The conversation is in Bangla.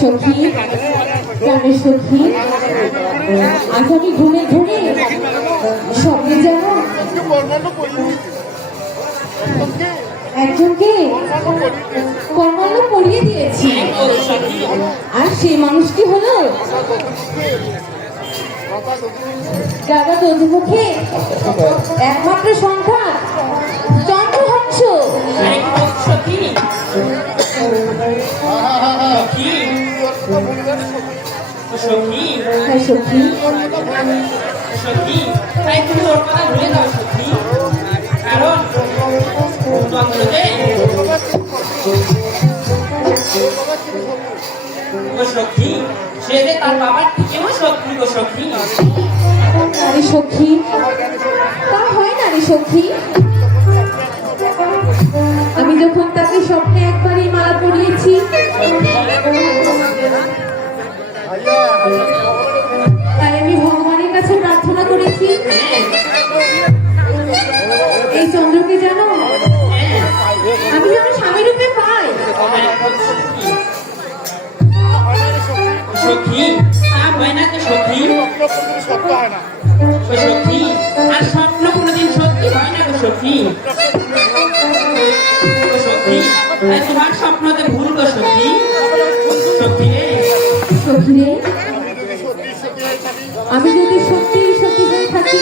সখী প্রাণের সখী আজ আমি ঘুরে ঘুরে স্বপ্নে যেন একজনকে কর্মান্য পড়িয়ে দিয়েছি, আর সেই মানুষটি হলো দাদা দধুমুখে একমাত্র সন্তান চন্দ্রহংস। সখী তা হয় না রে সখী, আমি যখন তাকে স্বপ্নে একবারই মালা পরিয়েছি, তাই আমি ভগবানের কাছে প্রার্থনা করেছি এই চন্দ্রকে যেন আমি যেন স্বামী রূপে পাই। সখী আর হয় না তো সখী, সখী আর স্বপ্ন কোনোদিন সত্যি হয় না তো সখী। সখী তোমার স্বপ্নতে ভুল গো সখী। সখী রে সখী রে, আমি যদি সত্যি সত্যি হয়ে থাকি